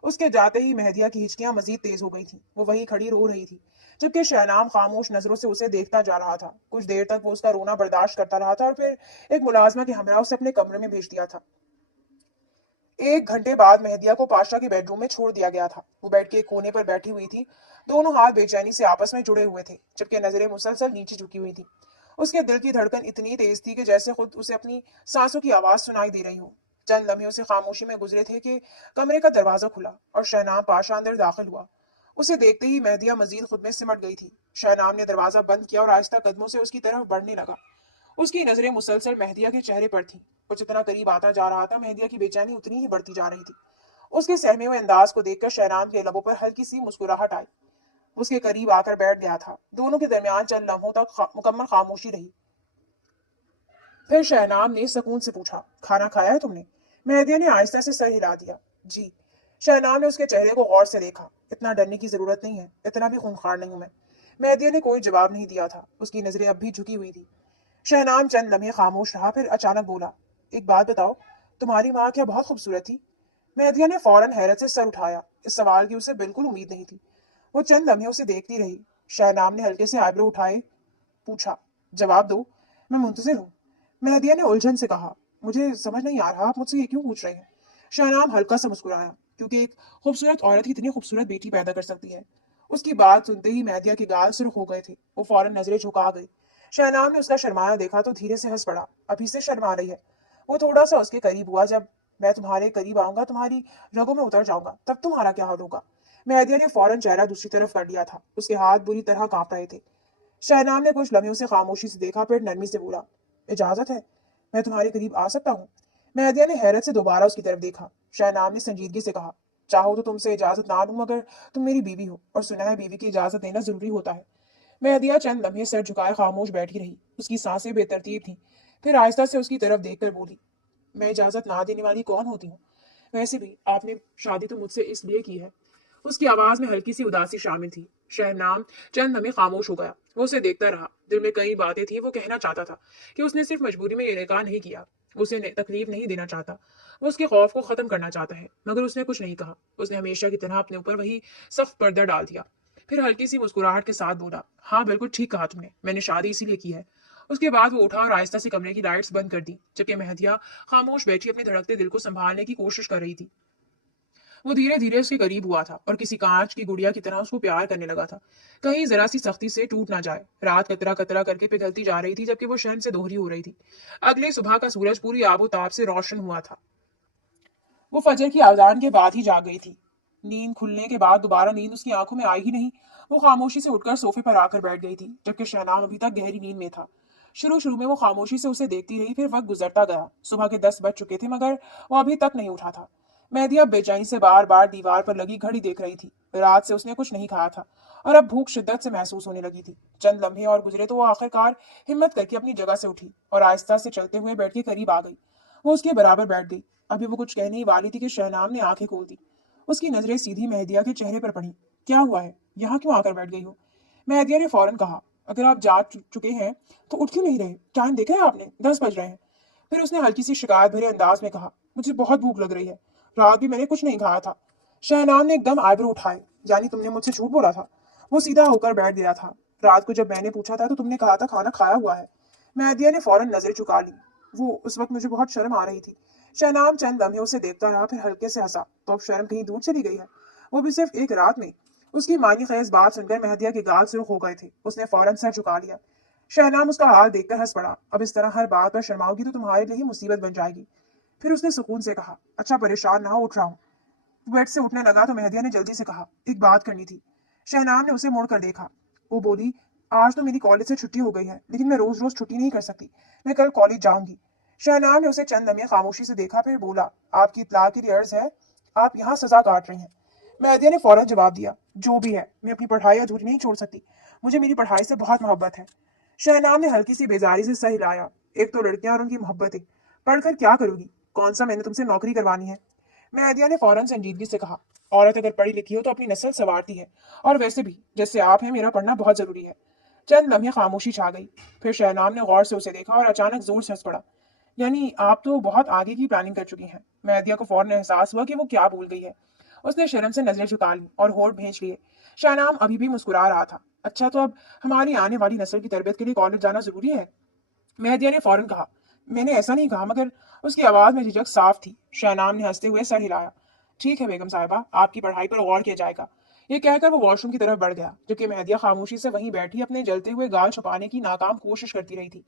उसके जाते ही मेहदिया की हिचकियां मजीद तेज हो गई थी। वो वहीं खड़ी रो रही थी, जबकि शहनाम खामोश नजरों से उसे देखता जा रहा था। कुछ देर तक वो उसका रोना बर्दाश्त करता रहा था और फिर एक मुलाजमा के हमरा उसे अपने कमरे में भेज दिया था। 1 घंटे बाद मेहदिया को पाशा के बेडरूम में छोड़ दिया गया था। वो बेड के एक कोने पर बैठी हुई थी। दोनों हाथ बेचैनी से आपस में जुड़े हुए थे, जबकि नजरें मुसलसल नीचे झुकी हुई थी। उसके दिल की धड़कन इतनी तेज थी कि जैसे खुद उसे अपनी सांसों की आवाज सुनाई दे रही हो। चंद लम्हे उसे खामोशी में गुजरे थे कि कमरे का दरवाजा खुला और शहनाम पाशा अंदर दाखिल हुआ। उसे देखते ही मेहदिया मजीद खुद में सिमट गई थी। शहनाम ने दरवाजा बंद किया और आहिस्ता कदमों से उसकी तरफ बढ़ने लगा। उसकी नजरें मुसलसल मेहदिया के चेहरे पर थीं। वो जितना करीब आता जा रहा था, मेहदिया की बेचैनी उतनी ही बढ़ती जा रही थी। उसके सहमे हुए अंदाज को देखकर शहनाम के लबों पर हल्की सी मुस्कुराहट आई। उसके करीब आकर बैठ गया था। दोनों के दरमियान चंद लम्हों तक मुकम्मल खामोशी रही। फिर शहनाम ने सुकून से पूछा, खाना खाया है तुमने? मेहदिया ने आहिस्ता से सर हिला दिया। जी। शहनाम ने उसके चेहरे को गौर से देखा। इतना डरने की जरूरत नहीं है, इतना भी खूंखार नहीं हूं मैं। मेहदिया ने कोई जवाब नहीं दिया था। उसकी नजरें अब भी झुकी हुई थी। शहनाम चंद लम्हे खामोश रहा, फिर अचानक बोला, एक बात बताओ, तुम्हारी माँ क्या बहुत खूबसूरत थी? मेहदिया ने फौरन हैरत से सर उठाया। इस सवाल की उसे बिल्कुल उम्मीद नहीं थी। वो चंद लम्हे उसे देखती रही। शहनाम ने हल्के से आईब्रो उठाए पूछा, जवाब दो, मैं मुंतजिर हूँ। मेहदिया ने उलझन से कहा, मुझे समझ नहीं आ रहा आप मुझसे ये क्यों पूछ रहे हैं? शहनाम हल्का सा मुस्कुराया, क्योंकि एक खूबसूरत औरत ही इतनी खूबसूरत बेटी पैदा कर सकती है। उसकी बात सुनते ही मेहदिया के गाल सुर्ख हो गए थे। वो फौरन नजरें झुका गई। शहनाम ने उसका शर्माया देखा तो धीरे से हंस पड़ा। अभी से शर्मा रही है? वो थोड़ा सा उसके करीब हुआ। जब मैं तुम्हारे करीब आऊंगा, तुम्हारी रगों में उतर जाऊंगा, तब तुम्हारा क्या हाल होगा? मेहदिया ने फौरन चेहरा दूसरी तरफ कर लिया था। उसके हाथ बुरी तरह कांप रहे थे। शहनाम ने कुछ लम्हे उसे खामोशी से देखा, फिर नरमी से बोला, इजाजत है, मैं तुम्हारे करीब आ सकता हूँ? मेहदिया ने हैरत से दोबारा उसकी तरफ देखा। शहनाम ने संजीदगी से कहा, चाहो तो तुमसे इजाजत ना लूं, मगर तुम मेरी बीवी हो और सुना है बीवी की इजाजत देना जरूरी होता है। मेहदिया चंद लम्हे सर झुकाए खामोश बैठी रही। उसकी सांसें बेतरतीब थीं। फिर आहिस्ता से उसकी तरफ देखकर बोली, मैं इजाजत ना देने वाली कौन होती हूँ? वैसे भी आपने शादी तो मुझसे इसलिए की है। उसकी आवाज में हल्की सी उदासी शामिल थी। शहनाम चंद लम्हे खामोश हो गया। वो उसे देखता रहा। दिल में कई बातें थी। वो कहना चाहता था कि उसने सिर्फ मजबूरी में ये निकाह नहीं किया। उसे तकलीफ नहीं देना चाहता। वो उसके खौफ को खत्म करना चाहता है, मगर उसने कुछ नहीं कहा। उसने हमेशा की तरह अपने ऊपर वही सख्त पर्दा डाल दिया। फिर हल्की सी मुस्कुराहट के साथ बोला, हाँ बिल्कुल ठीक कहा तुमने, मैंने शादी इसीलिए की है। उसके बाद वो उठा और आहिस्ता से कमरे की लाइट्स बंद कर दी, जबकि मेहदिया खामोश बैठी अपने धड़कते दिल को संभालने की कोशिश कर रही थी। वो धीरे धीरे उसके करीब हुआ था और किसी कांच की गुड़िया की तरह उसको प्यार करने लगा था। कहीं जरा सी सख्ती से टूट ना जाए। रात कतरा कतरा करके पिघलती जा रही थी, जबकि वो शर्म से दोहरी हो रही थी। अगले सुबह का सूरज पूरी आबोताब से रोशन हुआ था। वो फजर की अजान के बाद ही जाग गई थी। नींद खुलने के बाद दोबारा नींद उसकी आंखों में आई ही नहीं। वो खामोशी से उठकर सोफे पर आकर बैठ गई थी, जबकि शहनाम अभी तक गहरी नींद में था। शुरू शुरू में वो खामोशी से उसे देखती रही, फिर वक्त गुजरता गया। सुबह के 10 बज चुके थे, मगर वो अभी तक नहीं उठा था। मेहदी अब बेचैनी से बार बार दीवार पर लगी घड़ी देख रही थी। रात से उसने कुछ नहीं खाया था और अब भूख शिद्दत से महसूस होने लगी थी। चंद लम्हे और गुजरे तो वो आखिरकार हिम्मत करके अपनी जगह से उठी और आहिस्ता से चलते हुए बेड के करीब आ गई। वो उसके बराबर बैठ गई। अभी वो कुछ कहने ही वाली थी कि शहनाम ने आंखें खोल दी। उसकी नजरें सीधी मेहदिया के चेहरे पर पड़ी। क्या हुआ है? यहाँ क्यों आकर बैठ गई हो? मेहदिया ने फौरन कहा, अगर आप जा चुके हैं तो उठ क्यों नहीं रहे? टाइम देखा है आपने? 10 बज रहे हैं। फिर उसने हल्की सी शिकायत भरे अंदाज में कहा, मुझे बहुत भूख लग रही है। रात भी मैंने कुछ नहीं खाया था। शहनाम ने एकदम आईब्रो उठाए। यानी तुमने मुझसे झूठ बोला था? वो सीधा होकर बैठ गया था। रात को जब मैंने पूछा था तो तुमने कहा था खाना खाया हुआ है। मेहदिया ने फौरन नजर झुका ली। वो उस वक्त मुझे बहुत शर्म आ रही थी। शहनाम चंद लम्हे उसे देखता रहा, फिर हल्के से हंसा। तो अब शर्म कहीं दूर चली गई है? वो भी सिर्फ एक रात में? उसकी मानी खेज बात सुनकर मेहदिया के गाल सुर्ख हो गए थे। उसने फौरन सर झुका लिया। शहनाम उसका हाल देखकर हंस पड़ा। अब इस तरह हर बात पर शर्माओगी तो तुम्हारे लिए ही मुसीबत बन जाएगी। फिर उसने सुकून से कहा, अच्छा परेशान ना हो, उठ रहा हूँ। बेड से उठने लगा तो मेहदिया ने जल्दी से कहा, एक बात करनी थी। शहनाम ने उसे मुड़कर देखा। वो बोली, आज तो मेरी कॉलेज से छुट्टी हो गई है, लेकिन मैं रोज रोज छुट्टी नहीं कर सकती। मैं कल कॉलेज जाऊंगी। शहनाम ने उसे चंद लम्हे खामोशी से देखा, फिर बोला, आपकी इत्तला के लिए अर्ज है, आप यहाँ सजा काट रही हैं। मेहदिया ने फौरन जवाब दिया, जो भी है, मैं अपनी पढ़ाई अधूरी नहीं छोड़ सकती। मुझे मेरी पढ़ाई से बहुत मोहब्बत है। शहनाम ने हल्की सी बेजारी से सर हिलाया। एक तो लड़कियां और उनकी मोहब्बतें, पढ़कर क्या करोगी? कौन सा मैंने तुमसे नौकरी करवानी है? मेहदिया ने फौरन संजीदगी से कहा, औरत अगर पढ़ी लिखी हो तो अपनी नस्ल संवारती है, और वैसे भी जैसे आप हैं, मेरा पढ़ना बहुत जरूरी है। चंद लम्हे खामोशी छा गई। फिर शहनाम ने गौर से उसे देखा और अचानक जोर से हंस पड़ा। यानी आप तो बहुत आगे की प्लानिंग कर चुकी हैं। मेहदिया को फौरन एहसास हुआ कि वो क्या भूल गई है। उसने शर्म से नजरें झुका ली और होठ भींच लिए। शहनाम अभी भी मुस्कुरा रहा था। अच्छा, तो अब हमारी आने वाली नस्ल की तरबियत के लिए कॉलेज जाना जरूरी है? मेहदिया ने फौरन कहा, मैंने ऐसा नहीं कहा, मगर उसकी आवाज में झिझक साफ थी। शहनाम ने हंसते हुए सर हिलाया। ठीक है बेगम साहिबा, आपकी पढ़ाई पर गौर किया जाएगा। ये कहकर वो वॉशरूम की तरफ बढ़ गया, जबकि मेहदिया खामोशी से वहीं बैठी अपने जलते हुए गाल छुपाने की नाकाम कोशिश करती रही थी।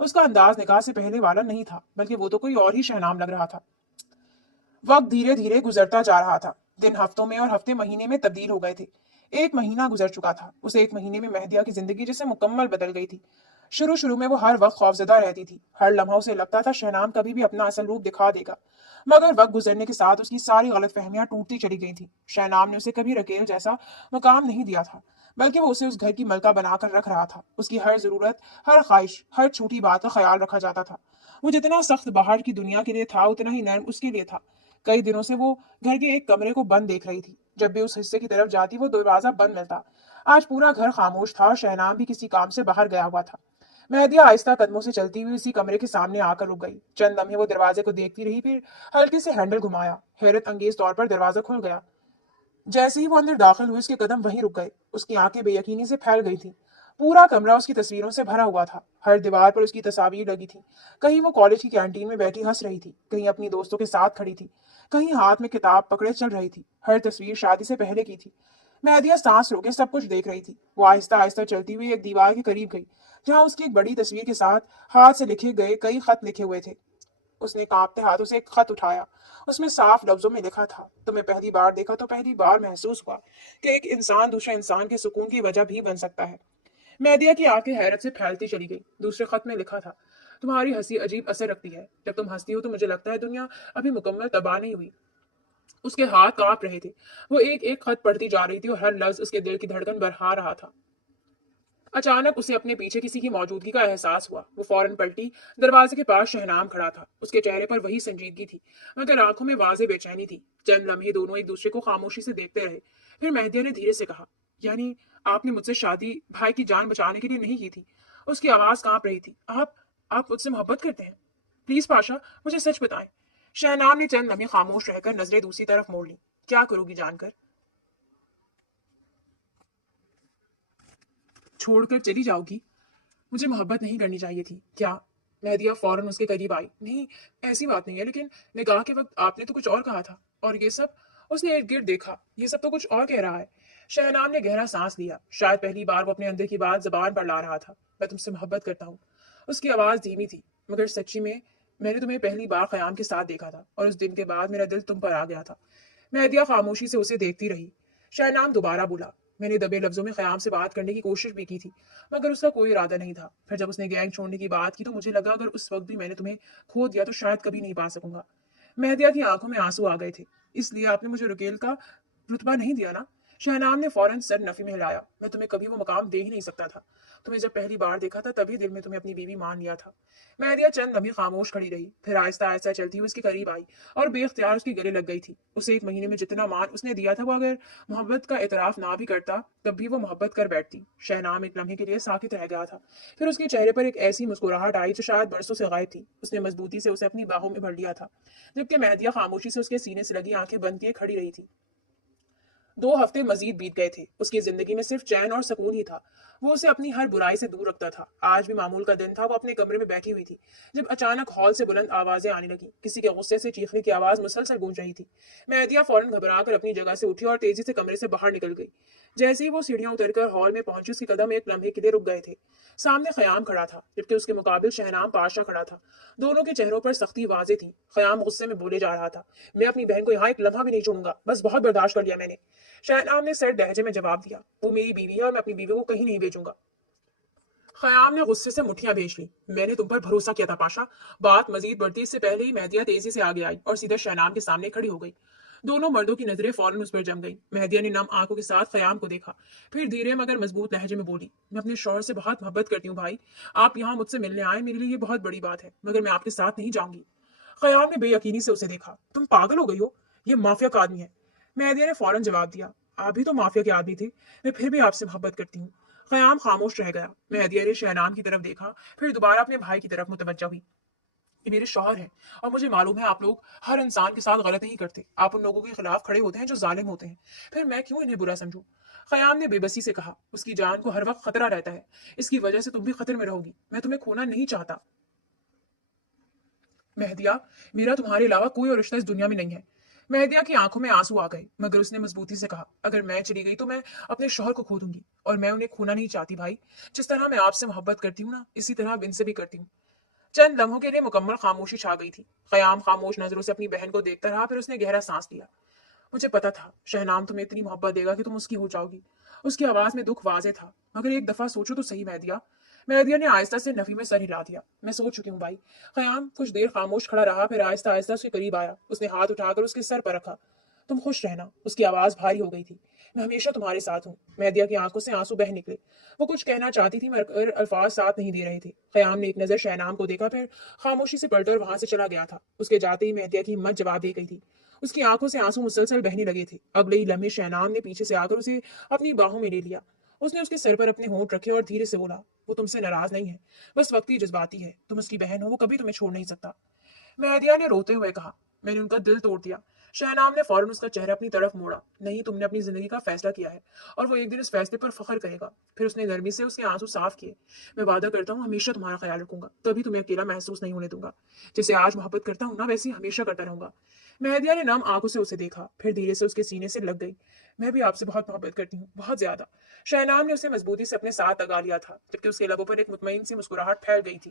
उसका अंदाज निकाह से पहले वाला नहीं था, बल्कि वो तो कोई और ही शहनाम लग रहा था। वक्त धीरे धीरे गुजरता जा रहा था। दिन हफ्तों में और हफ्ते महीने में तब्दील हो गए थे। एक महीना गुजर चुका था। उस एक महीने में मेहदिया की जिंदगी जैसे मुकम्मल बदल गई थी। शुरू शुरू में वो हर वक्त खौफजदा रहती थी। हर लम्हा उसे लगता था शहनाम कभी भी अपना असल रूप दिखा देगा। मगर वक्त गुजरने के साथ उसकी सारी गलत फहमियां टूटती चली गई थी। शहनाम ने उसे कभी रकेल जैसा मुकाम नहीं दिया था, बल्कि वो उसे उस घर की मलका बनाकर रख रहा था। उसकी हर जरूरत, हर ख्वाहिश, हर छोटी बात का ख्याल रखा जाता था। वो जितना सख्त बाहर की दुनिया के लिए था, उतना ही नर्म उसके लिए था। कई दिनों से वो घर के एक कमरे को बंद देख रही थी। जब भी उस हिस्से की तरफ जाती वो दरवाजा बंद मिलता। आज पूरा घर खामोश था और शहनाम भी किसी काम से बाहर गया हुआ था। मेहदिया आहिस्ता कदमों से चलती हुई उसी कमरे के सामने आकर रुक गई। चंद लम्हे वो दरवाजे को देखती रही, फिर हल्के से हैंडल घुमाया। हैरत अंगेज तौर पर दरवाजा खुल गया। जैसे ही वो अंदर दाखिल हुई, उसके कदम वहीं रुक गए। उसकी आंखें बेयकीनी से फैल गई थीं। पूरा कमरा उसकी तस्वीरों से भरा हुआ था। हर दीवार पर उसकी तस्वीर लगी थी। कहीं वो कॉलेज की कैंटीन में बैठी हंस रही थी, कहीं अपनी दोस्तों के साथ खड़ी थी, कहीं हाथ में किताब पकड़े चल रही थी। हर तस्वीर शादी से पहले की थी। मेहदिया सांस रोके सब कुछ देख रही थी। वो आहिस्ता आहिस्ता चलती हुई एक दीवार के करीब गई, जहां उसकी एक बड़ी तस्वीर के साथ हाथ से लिखे गए कई खत लिखे हुए थे। उसने कांपते हाथों से एक खत उठाया। उसमें साफ लफ्जों में लिखा था, तुम्हें पहली बार देखा तो पहली बार महसूस हुआ कि एक इंसान दूसरे इंसान के सुकून की वजह भी बन सकता है। मेहदिया की आंखें हैरत से फैलती चली गई। दूसरे खत में लिखा था, तुम्हारी हंसी अजीब असर रखती है। जब तुम हंसती हो तो मुझे लगता है दुनिया अभी मुकम्मल तबाह नहीं हुई। اس کے ہاتھ کانپ رہے تھے، وہ ایک ایک خط پڑھتی جا رہی تھی اور ہر لفظ اس کے دل کی دھڑکن بڑھا رہا تھا۔ اچانک اسے اپنے پیچھے کسی کی موجودگی کا احساس ہوا، وہ فوراً پلٹی۔ دروازے کے پاس شہنام کھڑا تھا، اس کے چہرے پر وہی سنجیدگی تھی مگر آنکھوں میں واضح بے چینی تھی۔ چند لمحے دونوں ایک دوسرے کو خاموشی سے دیکھتے رہے، پھر مہدیہ نے دھیرے سے کہا، یعنی آپ نے مجھ سے شادی بھائی کی جان بچانے کے لیے نہیں کی تھی؟ اس کی آواز کانپ رہی تھی۔ آپ مجھ سے محبت کرتے ہیں؟ پلیز پاشا، مجھے سچ بتائیں۔ شہنام نے چند لمحے خاموش رہ کر نظریں دوسری طرف موڑ لی۔ کیا کرو گی جان کر؟ چھوڑ کر چلی جاؤ گی؟ مجھے محبت نہیں کرنی چاہیے تھی کیا؟ مہدیہ فوراً اس کے قریب آئی۔ نہیں، ایسی بات نہیں ہے، لیکن نکاح کے وقت آپ نے تو کچھ اور کہا تھا، اور یہ سب؟ اس نے ارد گرد دیکھا، یہ سب تو کچھ اور کہہ رہا ہے۔ شہنام نے گہرا سانس لیا، شاید پہلی بار وہ اپنے اندر کی بات زبان پر لا رہا تھا۔ میں تم سے محبت کرتا ہوں۔ اس کی آواز دھیمی تھی، مگر سچی میں نے تمہیں پہلی بار خیام کے ساتھ دیکھا تھا، اور اس دن کے بعد میرا دل تم پر آ گیا تھا۔ مہدیہ خاموشی سے اسے دیکھتی رہی۔ شہنام دوبارہ بولا، میں نے دبے لفظوں میں خیام سے بات کرنے کی کوشش بھی کی تھی، مگر اس کا کوئی ارادہ نہیں تھا۔ پھر جب اس نے گینگ چھوڑنے کی بات کی تو مجھے لگا اگر اس وقت بھی میں نے تمہیں کھو دیا تو شاید کبھی نہیں پا سکوں گا۔ مہدیہ کی آنکھوں میں آنسو آ گئے تھے۔ اس لیے آپ نے مجھے رکیل کا رتبہ نہیں دیا نا؟ شہنام نے فوراً سر نفی میں ہلایا۔ میں تمہیں کبھی وہ مقام دے ہی نہیں سکتا تھا۔ تمہیں جب پہلی بار دیکھا تھا تبھی دل میں تمہیں اپنی بیوی مان لیا تھا۔ مہدیہ چند لمحے خاموش کھڑی رہی، پھر آہستہ آہستہ چلتی ہوئی اس کے قریب آئی اور بے اختیار اس کے گلے لگ گئی تھی۔ اسے ایک مہینے میں جتنا مان اس نے دیا تھا، وہ اگر محبت کا اعتراف نہ بھی کرتا تب بھی وہ محبت کر بیٹھتی۔ شہنام ایک لمحے کے لیے ساکت رہ گیا تھا، پھر اس کے چہرے پر ایک ایسی مسکراہٹ آئی جو شاید برسوں سے غائب تھی۔ اس نے مضبوطی سے اسے اپنی باہوں میں بھر لیا تھا، جبکہ مہدیہ خاموشی سے اس کے سینے سے لگی آنکھیں بند کیے کھڑی رہی تھی۔ 2 ہفتے مزید بیت گئے تھے، اس کی زندگی میں صرف چین اور سکون ہی تھا۔ وہ اسے اپنی ہر برائی سے دور رکھتا تھا۔ آج بھی معمول کا دن تھا، وہ اپنے کمرے میں بیٹھی ہوئی تھی جب اچانک ہال سے بلند آوازیں آنے لگی، کسی کے غصے سے چیخنے کی آواز مسلسل گونج رہی تھی۔ مہدیہ فوراً گھبرا کر اپنی جگہ سے اٹھی اور تیزی سے کمرے سے باہر نکل گئی۔ جیسے ہی وہ سیڑھیاں اتر کر ہال میں پہنچی، اس کے قدم ایک لمحے کے لیے رک گئے تھے۔ سامنے خیام کھڑا تھا، جبکہ اس کے مقابل شہنام پاشا کھڑا تھا۔ دونوں کے چہروں پر سختی واضح تھی۔ خیام غصے میں بولے جا رہا تھا، میں اپنی بہن کو یہاں ایک لمحہ بھی نہیں چھوڑوں گا، بس بہت برداشت کر لیا میں نے۔ شہنام نے سرد لہجے میں جواب دیا، وہ میری بیوی ہے اور میں اپنی بیوی کو کہیں نہیں بھیجوں گا۔ خیام نے غصے سے مٹھیاں بھیج لی، میں نے تم پر بھروسہ کیا تھا پاشا۔ بات مزید بڑھتی اس سے پہلے ہی مہدیہ تیزی سے آگے آئی اور سیدھے شہنام کے سامنے کھڑی ہو گئی۔ دونوں مردوں کی نظریں فوراً اس پر جم گئیں۔ مہدیہ نے نم آنکھوں کے ساتھ خیام کو دیکھا، پھر دھیرے مگر مضبوط لہجے میں بولی، میں اپنے شوہر سے بہت محبت کرتی ہوں بھائی۔ آپ یہاں مجھ سے ملنے آئے، میرے لیے یہ بہت بڑی بات ہے، مگر میں آپ کے ساتھ نہیں جاؤں گی۔ خیام نے بے یقینی سے اسے دیکھا، تم پاگل ہو گئی ہو؟ یہ مافیا کا آدمی ہے۔ مہدیہ نے فوراً جواب دیا، آپ بھی تو مافیا کے آدمی تھے، میں پھر بھی آپ سے محبت کرتی ہوں۔ خیام خاموش رہ گیا۔ مہدیہ نے شہنام کی طرف دیکھا، پھر دوبارہ اپنے بھائی کی طرف متوجہ ہوئی۔ یہ میرے شوہر ہیں، اور مجھے معلوم ہے آپ لوگ ہر انسان کے ساتھ غلط نہیں کرتے، آپ ان لوگوں کے خلاف کھڑے ہوتے ہیں جو ظالم ہوتے ہیں، پھر میں کیوں انہیں برا سمجھوں؟ خیام نے بے بسی سے کہا، اس کی جان کو ہر وقت خطرہ رہتا ہے، اس کی وجہ سے تم بھی خطر میں رہو گی، میں تمہیں کھونا نہیں چاہتا۔ مہدیہ، میرا تمہارے علاوہ کوئی اور رشتہ اس دنیا میں نہیں ہے۔ مہدیہ کی آنکھوں میں آنسو آ گئے، مگر اس نے مضبوطی سے کہا، اگر میں چلی گئی تو میں اپنے شوہر کو کھو دوں گی، اور میں انہیں کھونا نہیں چاہتی بھائی۔ جس طرح میں آپ سے محبت کرتی ہوں نا، اسی طرح اب ان سے بھی کرتی ہوں۔ چند لمحوں کے لیے مکمل خاموشی چھا گئی تھی۔ خیام خاموش نظروں سے اپنی بہن کو دیکھتا رہا، پھر اس نے گہرا سانس لیا۔ مجھے پتا تھا شہنام تمہیں اتنی محبت دے گا کہ تم اس کی ہو جاؤ گی۔ اس کی آواز میں دکھ واضح تھا، مگر ایک دفعہ سوچو تو صحیح مہدیہ۔ مہدیہ نے آہستہ سے نفی میں سر ہلا دیا، میں سوچ چکی ہوں بھائی۔ خیام کچھ دیر خاموش کھڑا رہا، پھر آہستہ آہستہ اس کے قریب آیا، اس نے ہاتھ اٹھا کر اس کے سر پر رکھا۔ تم خوش رہنا۔ اس کی آواز بھاری ہو گئی تھی، میں ہمیشہ تمہارے ساتھ ہوں۔ مہدیہ کی آنکھوں سے آنسو بہہ نکلے، وہ کچھ کہنا چاہتی تھی مگر الفاظ ساتھ نہیں دے رہے تھے۔ خیام نے ایک نظر شہنام کو دیکھا، پھر خاموشی سے پلٹ کر وہاں سے چلا گیا تھا۔ اس کے جاتے ہی مہدیہ کی ہمت جواب دے گئی تھی، اس کی آنکھوں سے آنسو مسلسل بہنے لگے تھے۔ اگلے ہی لمحے شہنام نے پیچھے سے آ کر اسے اپنی باہوں میں لے لیا۔ اس نے اس کے سر پر اپنے ہونٹ رکھے اور دھیرے سے بولا، وہ تم سے ناراض نہیں ہے، بس وقتی جذباتی ہے، تم اس کی بہن ہو، وہ کبھی تمہیں چھوڑ نہیں سکتا۔ مہدیہ نے روتے ہوئے کہا، میں نے ان کا دل توڑ دیا۔ شہنام نے فوراً اس کا چہرہ اپنی طرف موڑا، نہیں، تم نے اپنی زندگی کا فیصلہ کیا ہے، اور وہ ایک دن اس فیصلے پر فخر کرے گا۔ پھر اس نے نرمی سے اس کے آنسو صاف کیے، میں وعدہ کرتا ہوں ہمیشہ تمہارا خیال رکھوں گا، کبھی تمہیں اکیلا محسوس نہیں ہونے دوں گا، جیسے آج محبت کرتا ہوں نا ویسے ہمیشہ کرتا رہوں گا۔ مہدیہ نے نم آنکھوں سے اسے دیکھا، پھر دھیرے سے اس کے سینے سے لگ گئی، میں بھی آپ سے بہت محبت کرتی ہوں، بہت زیادہ۔ شہنام نے اسے مضبوطی سے اپنے ساتھ لگا لیا تھا، جبکہ اس کے لبوں پر ایک مطمئن سی مسکراہٹ پھیل گئی تھی۔